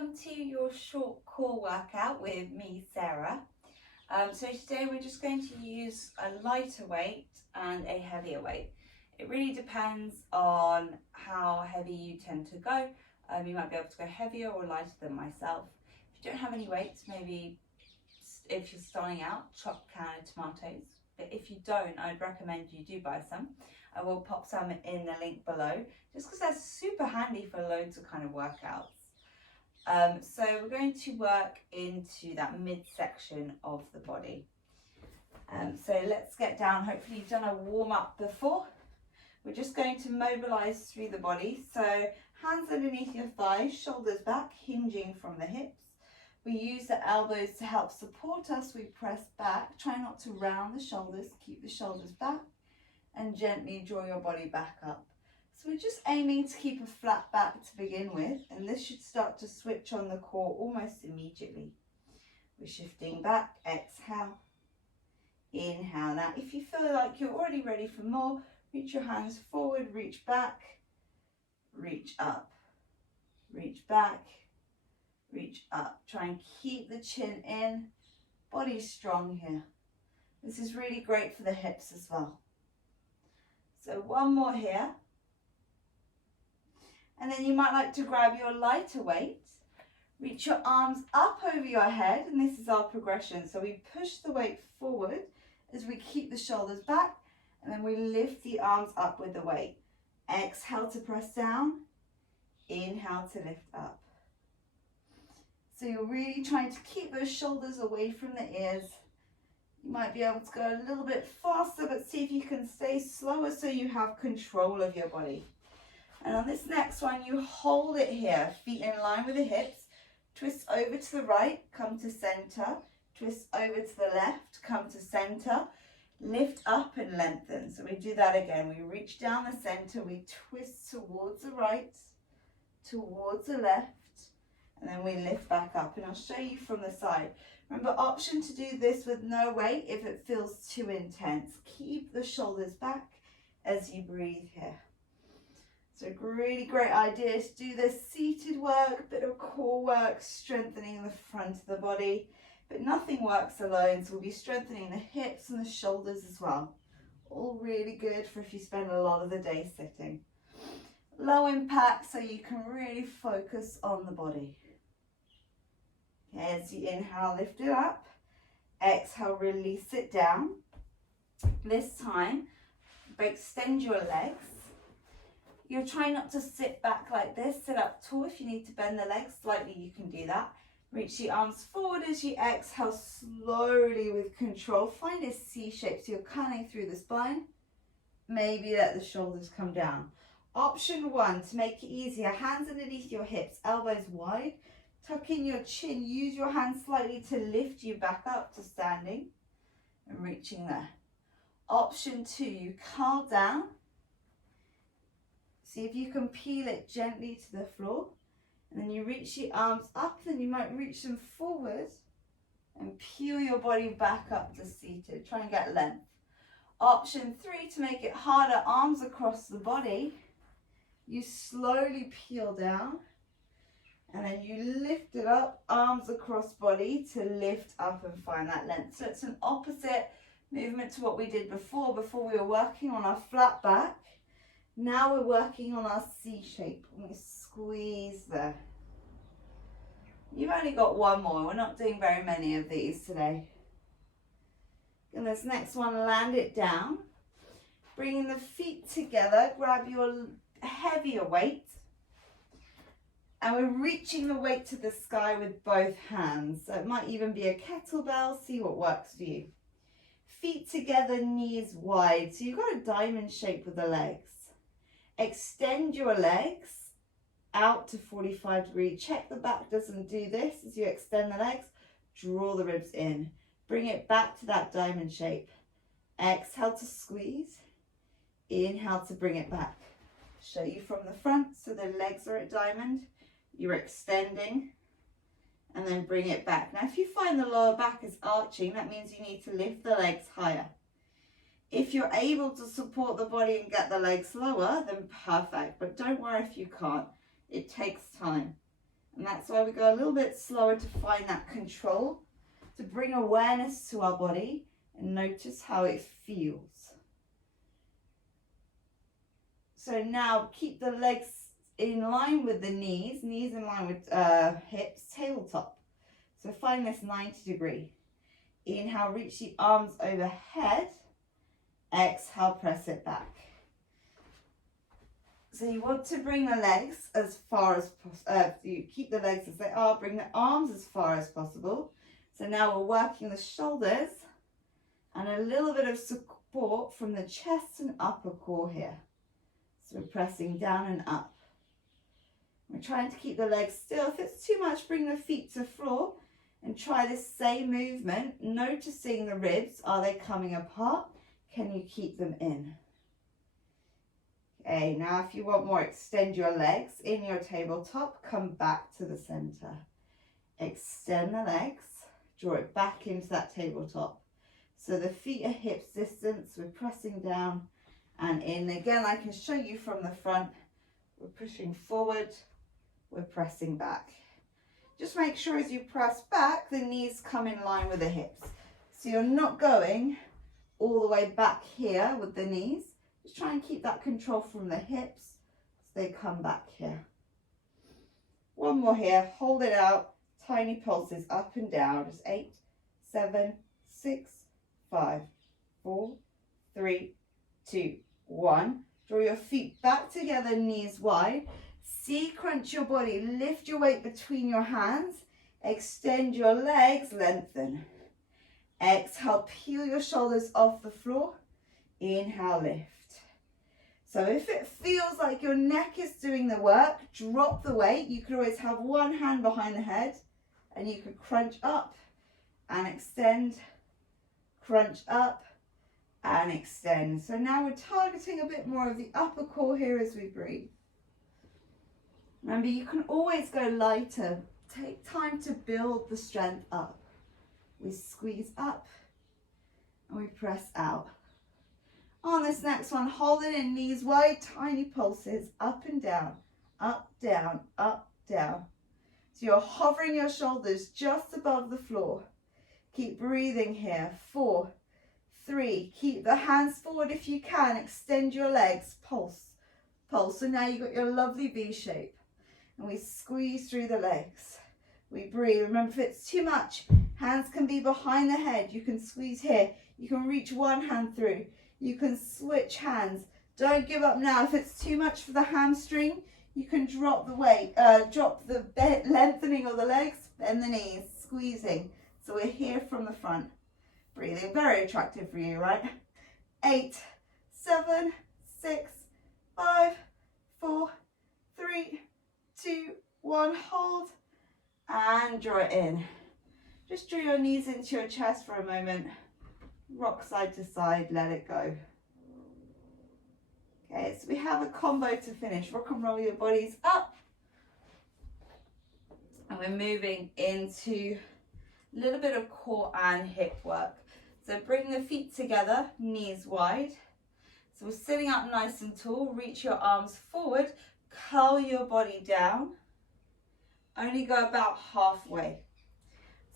welcome to your short core workout with me, Sarah. So today we're just going to use a lighter weight and a heavier weight. It really depends on how heavy you tend to go. You might be able to go heavier or lighter than myself. If you don't have any weights, maybe if you're starting out, chop a can of tomatoes. But if you don't, I'd recommend you do buy some. I will pop some in the link below, just because they're super handy for loads of kind of workouts. So we're going to work into that midsection of the body. So let's get down. Hopefully you've done a warm up before. We're just going to mobilize through the body. So hands underneath your thighs, shoulders back, hinging from the hips. We use the elbows to help support us. We press back. Try not to round the shoulders. Keep the shoulders back and gently draw your body back up. So we're just aiming to keep a flat back to begin with, and this should start to switch on the core almost immediately. We're shifting back, exhale, inhale. Now if you feel like you're already ready for more, reach your hands forward, reach back, reach up, reach back, reach up. Try and keep the chin in, body strong here. This is really great for the hips as well. So one more here. And then you might like to grab your lighter weight, reach your arms up over your head, and this is our progression. So we push the weight forward as we keep the shoulders back, and then we lift the arms up with the weight. Exhale to press down, inhale to lift up. So you're really trying to keep those shoulders away from the ears. You might be able to go a little bit faster, but see if you can stay slower so you have control of your body. And on this next one, you hold it here, feet in line with the hips, twist over to the right, come to center, twist over to the left, come to center, lift up and lengthen. So we do that again. We reach down the center, we twist towards the right, towards the left, and then we lift back up. And I'll show you from the side. Remember, option to do this with no weight if it feels too intense. Keep the shoulders back as you breathe here. So a really great idea to do this seated work, a bit of core work, strengthening the front of the body, but nothing works alone. So we'll be strengthening the hips and the shoulders as well. All really good for if you spend a lot of the day sitting. Low impact so you can really focus on the body. Okay, as you inhale, lift it up. Exhale, release it down. This time, extend your legs. You're trying not to sit back like this, sit up tall. If you need to bend the legs slightly, you can do that. Reach the arms forward as you exhale slowly with control. Find a C shape, so you're cutting through the spine. Maybe let the shoulders come down. Option one, to make it easier, hands underneath your hips, elbows wide. Tuck in your chin, use your hands slightly to lift you back up to standing and reaching there. Option two, you curl down. See if you can peel it gently to the floor, and then you reach the arms up, then you might reach them forward and peel your body back up to seated. Try and get length. Option three, to make it harder, arms across the body. You slowly peel down, and then you lift it up, arms across body to lift up and find that length. So it's an opposite movement to what we did before. Before we were working on our flat back. Now we're working on our C shape. We squeeze there. You've only got one more. We're not doing very many of these today. And this next one, land it down. Bringing the feet together, grab your heavier weight. And we're reaching the weight to the sky with both hands. So it might even be a kettlebell. See what works for you. Feet together, knees wide. So you've got a diamond shape with the legs. Extend your legs out to 45 degrees. Check the back doesn't do this. As you extend the legs, draw the ribs in. Bring it back to that diamond shape. Exhale to squeeze. Inhale to bring it back. Show you from the front. So the legs are at diamond. You're extending. And then bring it back. Now if you find the lower back is arching, that means you need to lift the legs higher. If you're able to support the body and get the legs lower, then perfect. But don't worry if you can't. It takes time. And that's why we go a little bit slower to find that control, to bring awareness to our body and notice how it feels. So now keep the legs in line with the knees in line with hips, tabletop. So find this 90 degree. Inhale, reach the arms overhead. Exhale, press it back. So you want to bring the legs as far as possible. You keep the legs as they are, bring the arms as far as possible. So now we're working the shoulders and a little bit of support from the chest and upper core here. So we're pressing down and up. We're trying to keep the legs still. If it's too much, bring the feet to floor and try this same movement, noticing the ribs. Are they coming apart? Can you keep them in? Okay, now if you want more, extend your legs in your tabletop, come back to the center. Extend the legs, draw it back into that tabletop. So the feet are hips distance, we're pressing down and in. Again, I can show you from the front. We're pushing forward, we're pressing back. Just make sure as you press back, the knees come in line with the hips. So you're not going all the way back here with the knees. Just try and keep that control from the hips so they come back here. One more here, hold it out, tiny pulses up and down, just 8, 7, 6, 5, 4, 3, 2, 1. Draw your feet back together, knees wide. Crunch your body, lift your weight between your hands, extend your legs, lengthen. Exhale, peel your shoulders off the floor. Inhale, lift. So if it feels like your neck is doing the work, drop the weight. You could always have one hand behind the head and you could crunch up and extend, crunch up and extend. So now we're targeting a bit more of the upper core here as we breathe. Remember, you can always go lighter. Take time to build the strength up. We squeeze up and we press out. On this next one, hold it in, knees wide, tiny pulses, up and down, up, down, up, down. So you're hovering your shoulders just above the floor. Keep breathing here. 4, 3, keep the hands forward if you can, extend your legs, pulse, pulse. So now you've got your lovely V shape. And we squeeze through the legs. We breathe. Remember, if it's too much, hands can be behind the head. You can squeeze here. You can reach one hand through. You can switch hands. Don't give up now. If it's too much for the hamstring, you can drop the weight, drop the lengthening of the legs, bend the knees, squeezing. So we're here from the front. Breathing. Very attractive for you, right? 8, 7, 6, 5, 4, 3, 2, 1, hold and draw it in. Just draw your knees into your chest for a moment. Rock side to side, let it go. Okay, so we have a combo to finish. Rock and roll your bodies up. And we're moving into a little bit of core and hip work. So bring the feet together, knees wide. So we're sitting up nice and tall. Reach your arms forward. Curl your body down. Only go about halfway.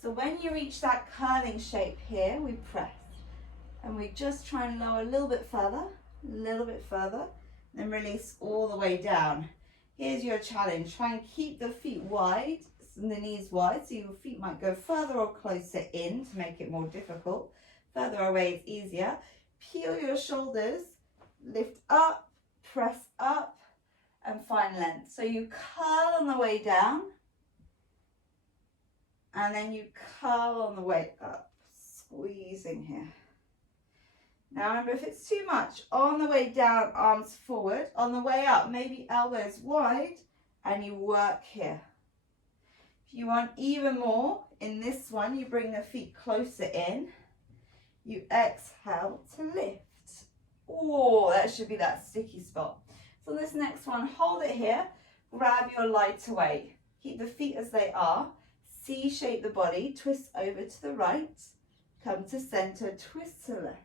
So when you reach that curling shape here, we press. And we just try and lower a little bit further, then release all the way down. Here's your challenge. Try and keep the feet wide, and the knees wide, so your feet might go further or closer in to make it more difficult. Further away is easier. Peel your shoulders, lift up, press up, and find length. So you curl on the way down, and then you curl on the way up, squeezing here. Now remember, if it's too much, on the way down, arms forward. On the way up, maybe elbows wide, and you work here. If you want even more, in this one, you bring the feet closer in. You exhale to lift. Oh, that should be that sticky spot. So this next one, hold it here. Grab your lighter weight. Keep the feet as they are. C-shape the body. Twist over to the right. Come to center, twist to left.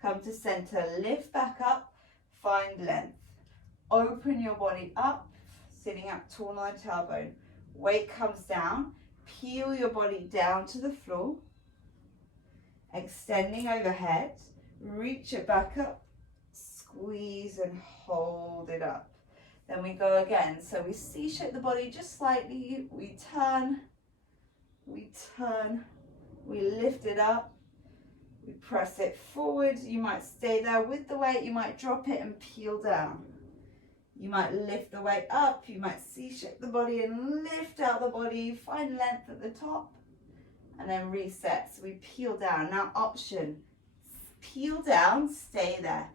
Come to center, lift back up, find length. Open your body up, sitting up tall on the tailbone. weight comes down, peel your body down to the floor, extending overhead, reach it back up, squeeze and hold it up. Then we go again. So we C-shape the body just slightly, we turn, we lift it up, we press it forward. You might stay there with the weight, you might drop it and peel down. You might lift the weight up, you might C-shape the body and lift out the body, find length at the top, and then reset. So we peel down. Now option, peel down, stay there.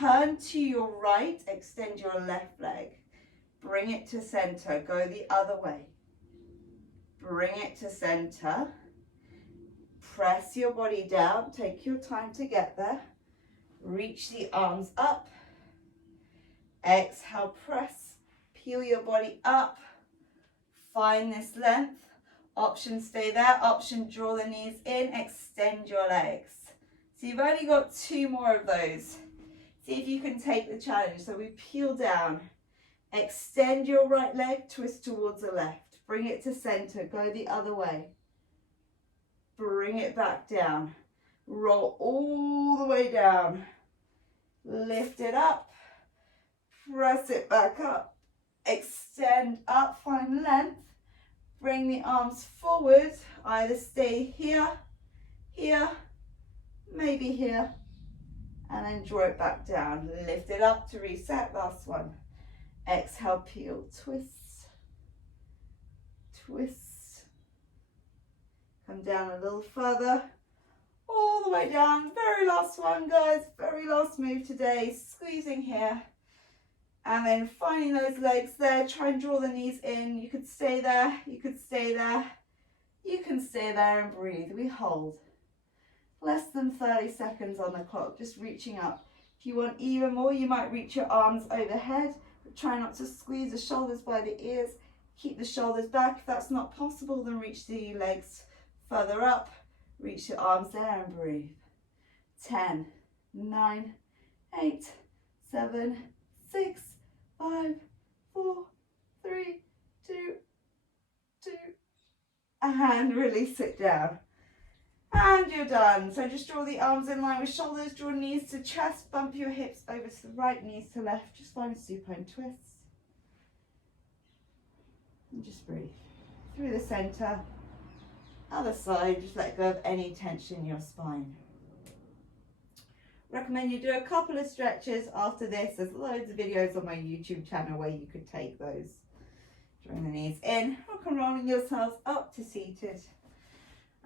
Turn to your right, extend your left leg. Bring it to center, go the other way. Bring it to center. Press your body down, take your time to get there. Reach the arms up. Exhale, press, peel your body up. Find this length. Option, stay there. Option, draw the knees in, extend your legs. So you've only got 2 more of those. See if you can take the challenge. So we peel down, extend your right leg, twist towards the left. Bring it to center, go the other way. Bring it back down. Roll all the way down. Lift it up. Press it back up. Extend up, find length. Bring the arms forward. Either stay here, here, maybe here. And then draw it back down. Lift it up to reset. Last one. Exhale, peel, twist, twist. Come down a little further. All the way down. Very last one, guys. Very last move today. Squeezing here. And then finding those legs there. Try and draw the knees in. You could stay there. You could stay there. You can stay there and breathe. We hold. Less than 30 seconds on the clock, just reaching up. If you want even more, you might reach your arms overhead, but try not to squeeze the shoulders by the ears. Keep the shoulders back. If that's not possible, then reach the legs further up. Reach your arms there and breathe. 10, 9, 8, 7, 6, 5, 4, 3, 2, and release it down. And you're done. So just draw the arms in line with shoulders, draw knees to chest, bump your hips over to the right, knees to left. Just find a supine twist. And just breathe. Through the center. Other side, just let go of any tension in your spine. Recommend you do a couple of stretches after this. There's loads of videos on my YouTube channel where you could take those. Drawing the knees in, rock and rolling yourselves up to seated.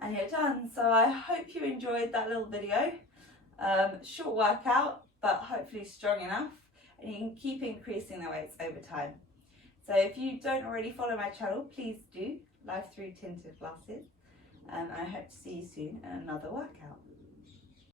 And you're done. So I hope you enjoyed that little video. Short workout, but hopefully strong enough. And you can keep increasing the weights over time. So if you don't already follow my channel, please do. Life through tinted glasses. And I hope to see you soon in another workout.